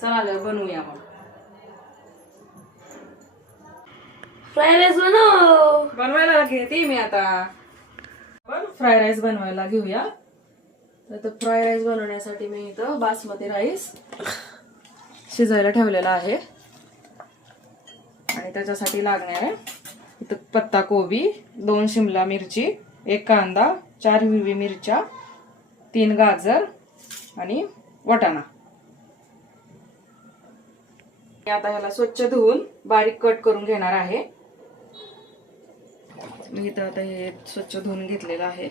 चला ग बनवूया मग. फ्राईड राईस बनव. बनवायला घेते मी आता. आपण फ्राय राईस बनवायला घेऊया. तर फ्राय राईस बनवण्यासाठी मी इथं बासमती राईस शिजायला ठेवलेला आहे आणि त्याच्यासाठी लागणार आहे इथं पत्ता कोबी, 2 शिमला मिरची, 1 कांदा, 4 हिरवी मिरच्या, 3 गाजर आणि वाटाणा. आता ह्याला स्वच्छ धुवून बारीक कट करून घेणार आहे. मी इथं आता हे स्वच्छ धुवून घेतलेलं आहे.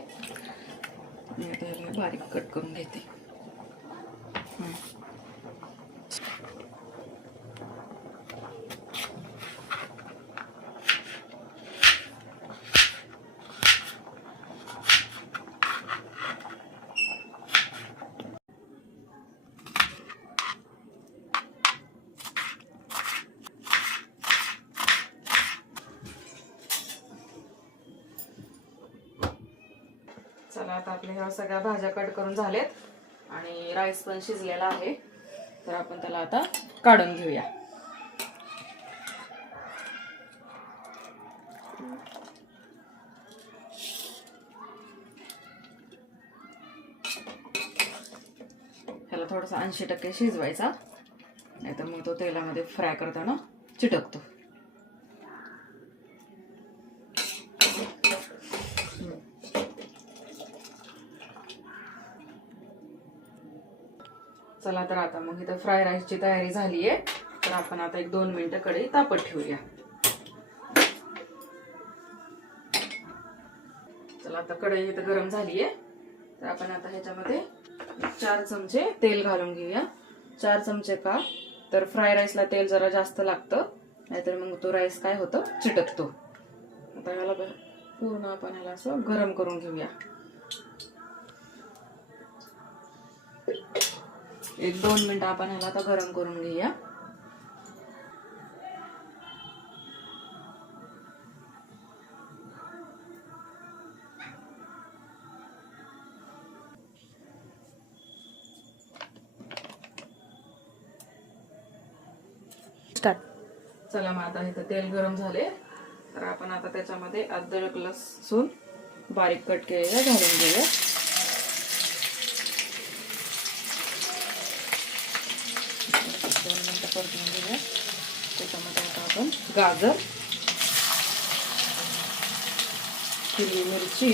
मी आता ह्याला बारीक कट करून घेते. चला आता आपल्या ह्या सगळ्या भाज्या कट करून झालेत आणि राईस पण शिजलेला आहे. तर आपण त्याला आता काढून घेऊया. ह्याला थोडासा 80% शिजवायचा, नाहीतर मग तो तेलामध्ये फ्राय करताना चिटकतो. चला तर आता मग इथं फ्राय राईसची तयारी झाली आहे. तर आपण आता 1-2 मिनिटं कढई तापत ठेवूया. चला आता कढई इथं गरम झाली आहे. तर आपण आता ह्याच्यामध्ये 4 चमचे तेल घालून घेऊया. 4 चमचे का तर फ्राय राईसला तेल जरा जास्त लागतं, नाहीतर मग तो राईस काय होतं चिटकतो. आता ह्याला पूर्ण आपण ह्याला असं गरम करून घेऊया. 1-2 मिनिटं आपण ह्याला आता गरम करून घेऊया. स्टार्ट. चला मग आता इथं तेल गरम झाले. तर आपण आता त्याच्यामध्ये अद्रक लसूण बारीक कट केलेलं घालून घेऊया. परतून घेऊया. त्याच्यामध्ये आता आपण गाजर, हिरवी मिरची,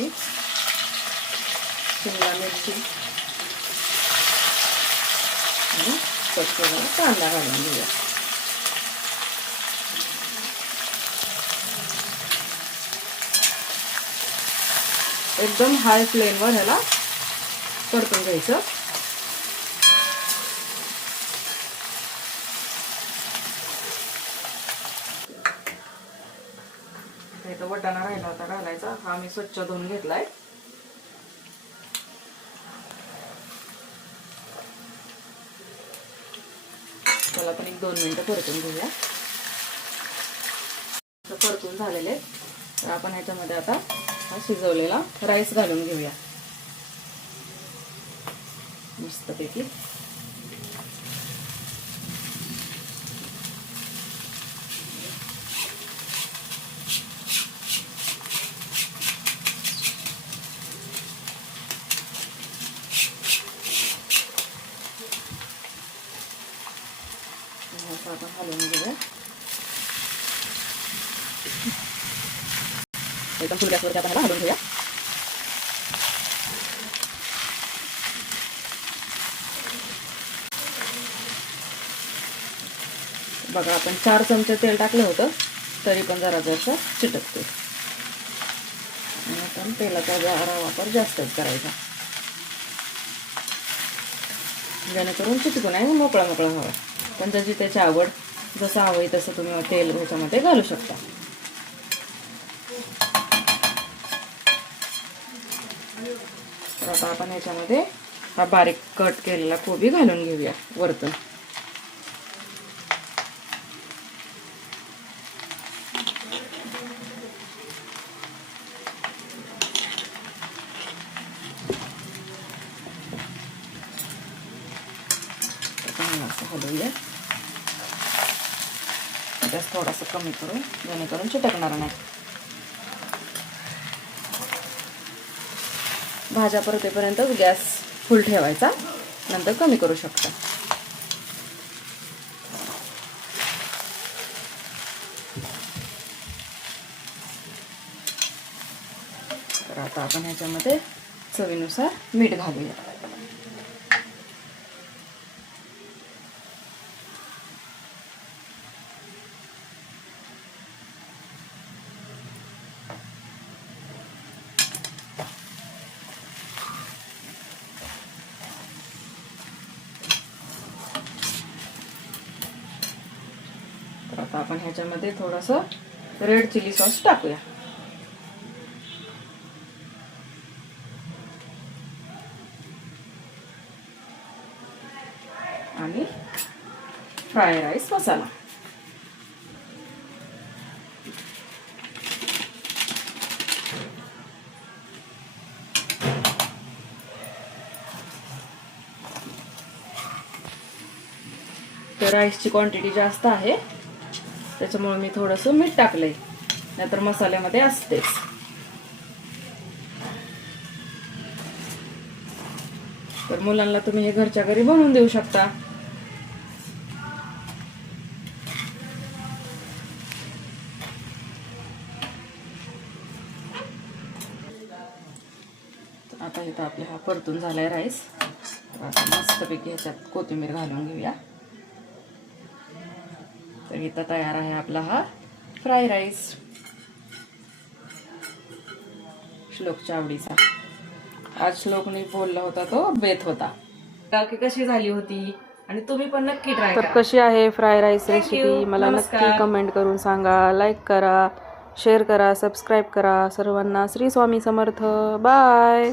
शिमला मिरची आणि कट केलेला कांदा घालून घेऊया. एकदम हाय फ्लेमवर ह्याला परतून घ्यायचं. इथं वाटाणा राहिला होता घालायचा, हा मी स्वच्छ धुवून घेतलाय. त्याला पण 1-2 मिनिटं परतून घेऊया. परतून झालेले. तर आपण ह्याच्यामध्ये आता हा शिजवलेला राईस घालून घेऊया मस्तपैकी. आपण घालून घेऊया. एकदम फुल गॅसवरती आपण ह्याला घालून घेऊया. बघा आपण 4 चमचे तेल टाकलं होतं तरी पण जरा जरासं चिटकते. आणि आपण तेलाचा जरा वापर जास्तच करायचा, जेणेकरून चिटकू नाही, मोकळा मोकळा हवा. पण ज्याची त्याची आवड, जसं हवंय तसं तुम्ही तेल ह्याच्यामध्ये घालू शकता. तर आता आपण ह्याच्यामध्ये हा बारीक कट केलेला कोबी घालून घेऊया वरतून. हलवूया. गॅस थोडासा कमी करू जेणेकरून चिटकणार नाही. भाज्या परतेपर्यंतच गॅस फुल ठेवायचा, नंतर कमी करू शकता. तर आता आपण ह्याच्यामध्ये चवीनुसार मीठ घालूया. तर आता आपण ह्याच्यामध्ये थोडंसं रेड चिली सॉस टाकूया. आणि फ्राय राईस मसाला. तर राईसची क्वांटिटी जास्त आहे, त्याच्यामुळे मी थोडंसं मीठ टाकलंय, नाहीतर मसाल्यामध्ये असतेच. तर मुलांना तुम्ही हे घरच्या घरी बनवून देऊ शकता. आता इथं आपला हा परतून झालाय राईस. आता मस्तपैकी ह्याच्यात कोथिंबीर घालून घेऊया. तर इथं तयार आहे आपला हा फ्राय राईस, श्लोकच्या आवडीचा. आज श्लोकने बोलला होता तो बेत होता. की कशी झाली होती आणि तुम्ही पण नक्की ट्राय करा. कशी आहे फ्राय राईस रेसिपी मला नक्की कमेंट करून सांगा. लाईक करा, शेअर करा, सबस्क्राईब करा. सर्वांना श्री स्वामी समर्थ. बाय.